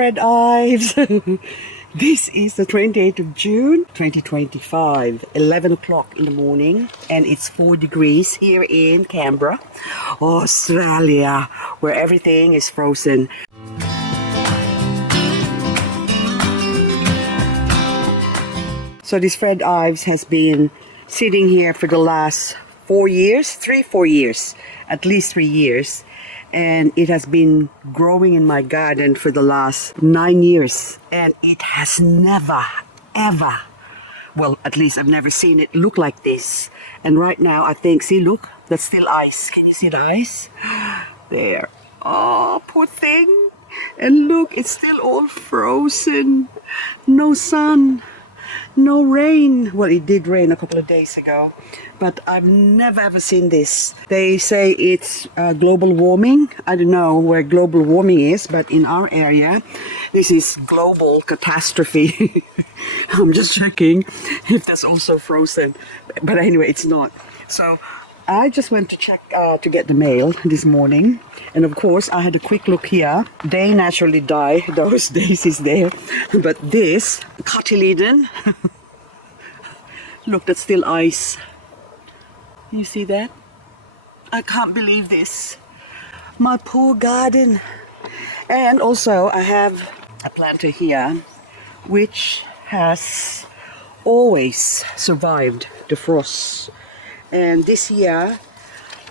Fred Ives. This is the 28th of June 2025, 11 o'clock in the morning, and it's 4 degrees here in Canberra, Australia, where everything is frozen. So this Fred Ives has been sitting here for the last 4 years, 4 years, at least 3 years. And it has been growing in my garden for the last 9 years. And it has never, ever, well, at least I've never seen it look like this. And right now, I think, see, look, that's still ice. Can you see the ice? There. Oh, poor thing. And look, it's still all frozen. No sun. No rain. Well, it did rain a couple of days ago, but I've never ever seen this. They say it's global warming. I don't know where global warming is, but in our area, this is global catastrophe. I'm just checking if that's also frozen. But anyway, it's not. So I just went to check to get the mail this morning. And of course, I had a quick look here. They naturally die. Those daisies there. But this, cotyledon, look, that's still ice. You see that? I can't believe this. My poor garden. And also, I have a planter here, which has always survived the frost. And this year,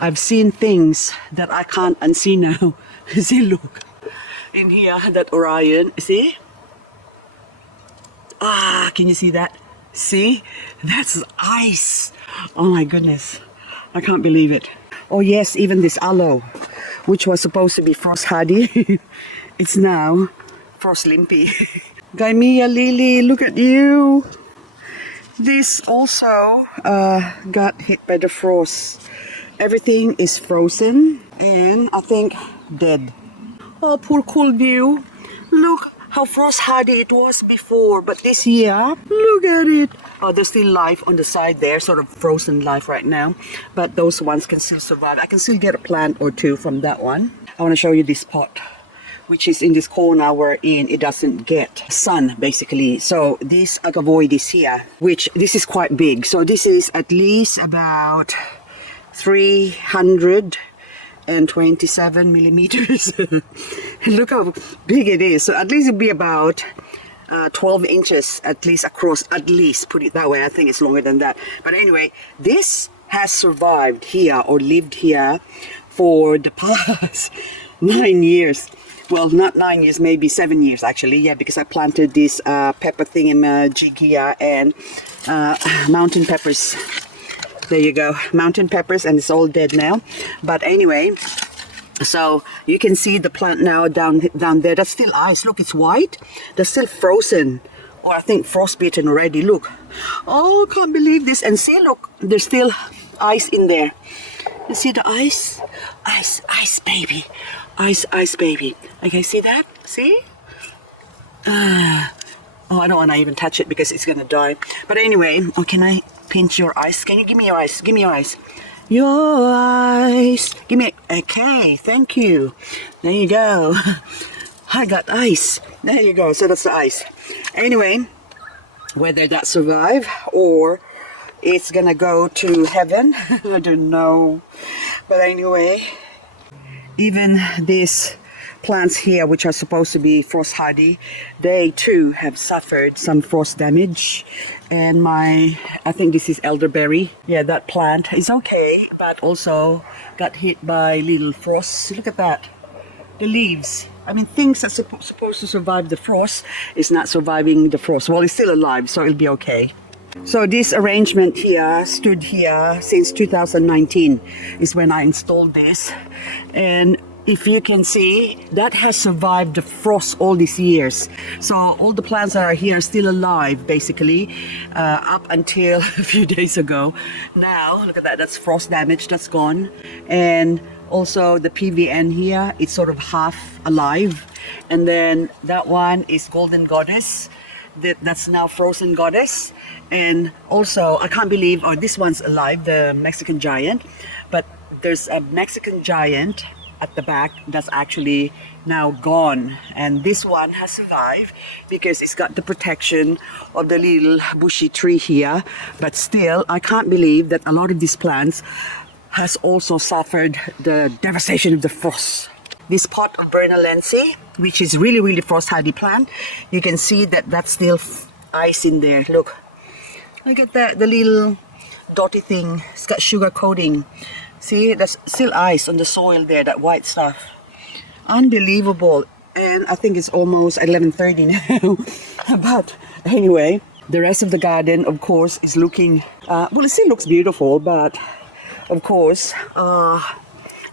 I've seen things that I can't unsee now. See, look. In here, that Orion, see? Ah, can you see that? See? That's ice. Oh my goodness. I can't believe it. Oh yes, even this aloe, which was supposed to be frost hardy, it's now frost limpy. Gaimia Lily, look at you. This also got hit by the frost. Everything is frozen and I think dead. Oh, poor cool view. Look how frost hardy it was before, but this year, look at it. Oh, there's still life on the side there, sort of frozen life right now, but those ones can still survive. I can still get a plant or two from that one. I want to show you this pot, which is in this corner wherein it doesn't get sun, basically. So this agavoid is here, which this is quite big. So this is at least about 327 millimeters. Look how big it is. So at least it'll be about 12 inches at least across, at least, put it that way. I think it's longer than that. But anyway, this has survived here or lived here for the past 9 years. Well, not 9 years, maybe 7 years actually. Yeah, because I planted this pepper thing in jig here and mountain peppers. There you go, mountain peppers, and it's all dead now. But anyway, so you can see the plant now down there. That's still ice. Look, it's white. That's still frozen, or I think frostbitten already. Look. Oh, can't believe this. And see, look, there's still ice in there. You see the ice? Ice, ice, baby. Ice, ice, baby. Okay, see that? See? Oh, I don't want to even touch it because it's gonna die. But anyway, oh, can I pinch your ice? Can you give me your ice? Give me your ice. Your ice. Give me. Okay, thank you. There you go. I got ice. There you go. So that's the ice. Anyway, whether that survive or it's gonna go to heaven, I don't know. But anyway, even these plants here, which are supposed to be frost hardy, they too have suffered some frost damage. And I think this is elderberry. Yeah, that plant is okay, but also got hit by little frosts. Look at that, the leaves. I mean, things that are supposed to survive the frost is not surviving the frost. Well, it's still alive, so it'll be okay. So this arrangement here stood here since 2019 is when I installed this. And if you can see, that has survived the frost all these years. So all the plants that are here are still alive, basically, up until a few days ago. Now, look at that, that's frost damage, that's gone. And also the PVN here, it's sort of half alive. And then that one is Golden Goddess. That's now Frozen Goddess. And also, I can't believe, this one's alive, the Mexican giant. But there's a Mexican giant at the back that's actually now gone, and this one has survived because it's got the protection of the little bushy tree here. But still, I can't believe that a lot of these plants has also suffered the devastation of the frost. This pot of Bernalense, which is really frost hardy plant, you can see that that's still ice in there. Look at that, the little dotty thing. It's got sugar coating. See, there's still ice on the soil there, that white stuff. Unbelievable. And I think it's almost 11:30 now. But anyway, the rest of the garden, of course, is looking, well, it still looks beautiful, but of course,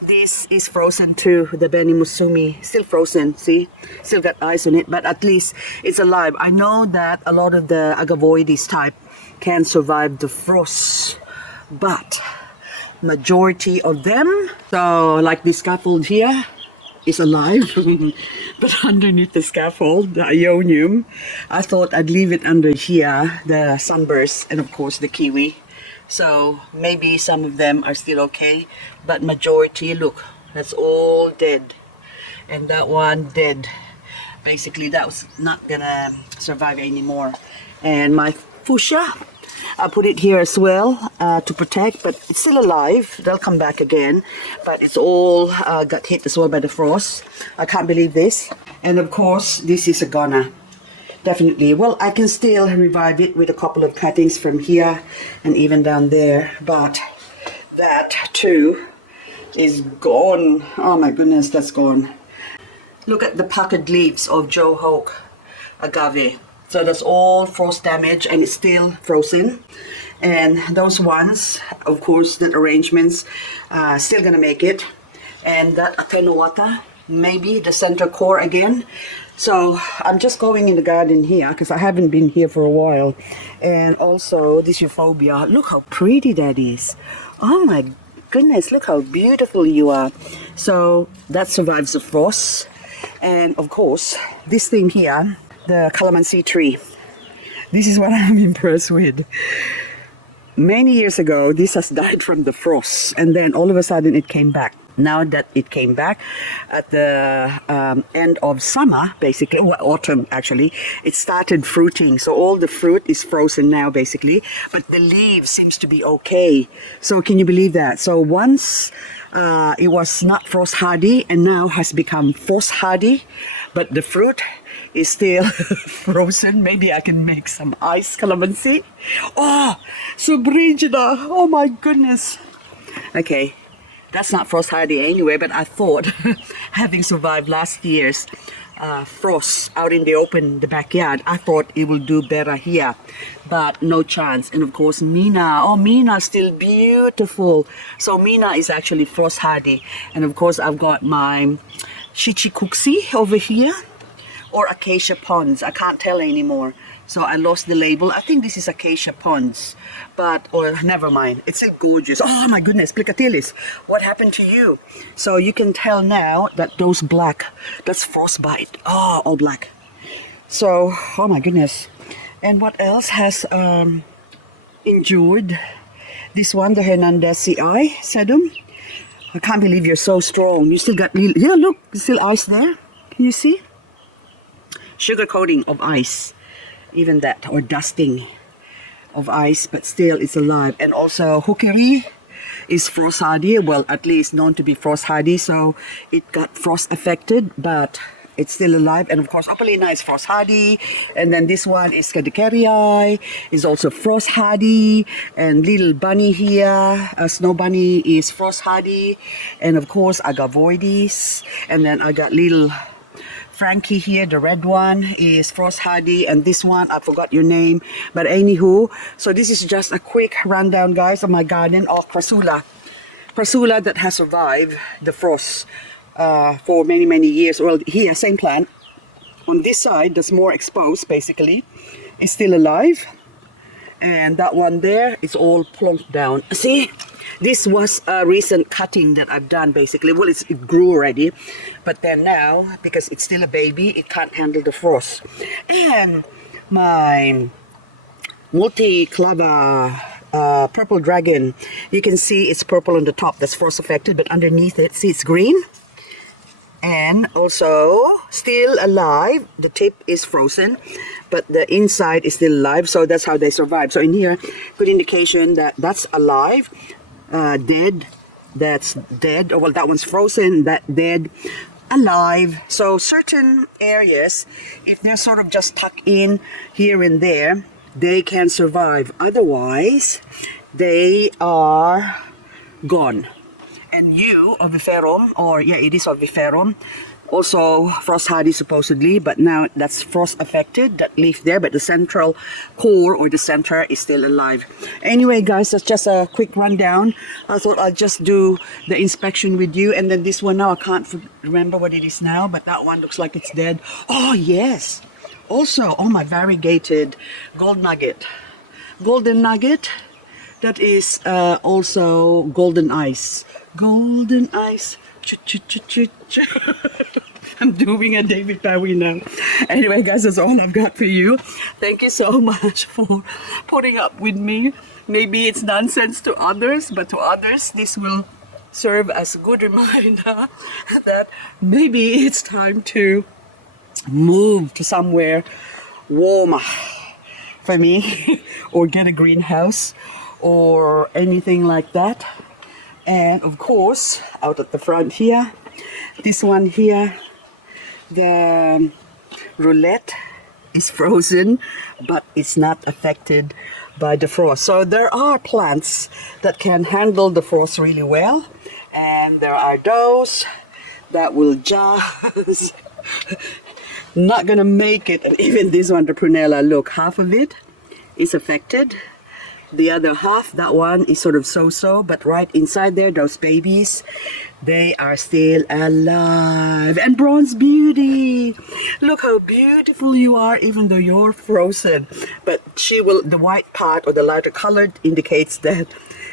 this is frozen too, the Beni Musumi, still frozen, see? Still got ice on it, but at least it's alive. I know that a lot of the Agavoides type can survive the frost, but majority of them, so like this scaffold here, is alive. But underneath the scaffold, the Ionium, I thought I'd leave it under here, the sunburst, and of course the kiwi. So maybe some of them are still okay, but majority, look, that's all dead. And that one dead. Basically, that was not gonna survive anymore. And my fuchsia, I put it here as well to protect, but it's still alive. They'll come back again, but it's all got hit as well by the frost. I can't believe this. And of course, this is a goner. Definitely. Well, I can still revive it with a couple of cuttings from here and even down there, but that too is gone. Oh my goodness, that's gone. Look at the puckered leaves of Joe Hoke agave. So that's all frost damage and it's still frozen. And those ones, of course, the arrangements still gonna make it. And that Atenuata, maybe the center core again. So I'm just going in the garden here because I haven't been here for a while. And also this euphorbia, look how pretty that is. Oh my goodness, look how beautiful you are. So that survives the frost. And of course, this thing here, the calamansi tree. This is what I'm impressed with. Many years ago, this has died from the frost. And then all of a sudden it came back. Now that it came back at the end of summer, basically, or autumn actually, it started fruiting. So all the fruit is frozen now, basically, but the leaves seems to be okay. So can you believe that? So once it was not frost hardy and now has become frost hardy, but the fruit is still frozen. Maybe I can make some ice calamansi. Oh, so Brigida, oh my goodness. Okay. That's not frost hardy anyway, but I thought, having survived last year's frost out in the open, the backyard, I thought it will do better here, but no chance. And of course, Mina, oh, Mina's still beautiful. So Mina is actually frost hardy. And of course, I've got my Shichikuxi over here, or Acacia Ponds. I can't tell anymore. So I lost the label. I think this is Acacia Ponds, but, or never mind. It's still gorgeous. Oh my goodness, Plicatilis, what happened to you? So you can tell now that those black, that's frostbite. Oh, all black. So, oh my goodness. And what else has endured? This one, the Hernandez CI sedum. I can't believe you're so strong. You still got, yeah, look, still ice there. Can you see? Sugar coating of ice. Even that, or dusting of ice, but still it's alive. And also Hukiri is frost hardy, well, at least known to be frost hardy, so it got frost affected, but it's still alive. And of course Opalina is frost hardy, and then this one is Scadicarii, is also frost hardy, and little bunny here, snow bunny is frost hardy, and of course Agavoides, and then I got little Frankie here, the red one, is frost hardy, and this one, I forgot your name, but anywho, so this is just a quick rundown, guys, of my garden of Crassula. Crassula that has survived the frost for many years. Well, here, same plant. On this side, that's more exposed, basically, is still alive, and that one there is all plunked down. See? This was a recent cutting that I've done, basically. Well, it grew already, but then now, because it's still a baby, it can't handle the frost. And my multi-clava purple dragon, you can see it's purple on the top, that's frost affected, but underneath it, see it's green? and also still alive. The tip is frozen, but the inside is still alive, so that's how they survive. So in here, good indication that that's alive. Dead, that's dead. Oh, well, that one's frozen, that dead, alive. So certain areas, if they're sort of just tucked in here and there, they can survive. Otherwise, they are gone. And you, oviferum, or yeah, it is oviferum, also frost hardy supposedly, but now that's frost affected, that leaf there, but the central core or the center is still alive. Anyway guys, that's just a quick rundown. I thought I'll just do the inspection with you. And then this one now, I can't remember what it is now, but that one looks like it's dead. Oh yes, also, oh, my variegated golden nugget, that is also golden ice. Golden ice. I'm doing a David Bowie now. Anyway guys, that's all I've got for you. Thank you so much for putting up with me. Maybe it's nonsense to others, but to others this will serve as a good reminder that maybe it's time to move to somewhere warmer for me or get a greenhouse or anything like that. And of course, out at the front here, this one here, the roulette is frozen, but it's not affected by the frost. So there are plants that can handle the frost really well, and there are those that will just not gonna make it. And even this one, the prunella, look, half of it is affected. The other half, that one is sort of so-so, but right inside there, those babies, they are still alive. And Bronze Beauty, look how beautiful you are, even though you're frozen. But she will, the white part or the lighter colored indicates that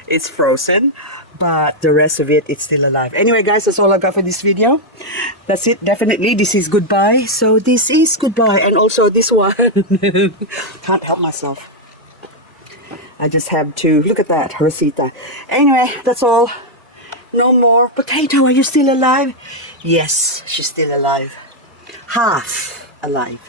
it's frozen, but the rest of it, it's still alive. Anyway guys, that's all I got for this video. That's it, definitely. This is goodbye. So this is goodbye. And also this one, can't help myself. I just have to, look at that, Rosita. Anyway, that's all. No more. Potato, are you still alive? Yes, she's still alive. Half alive.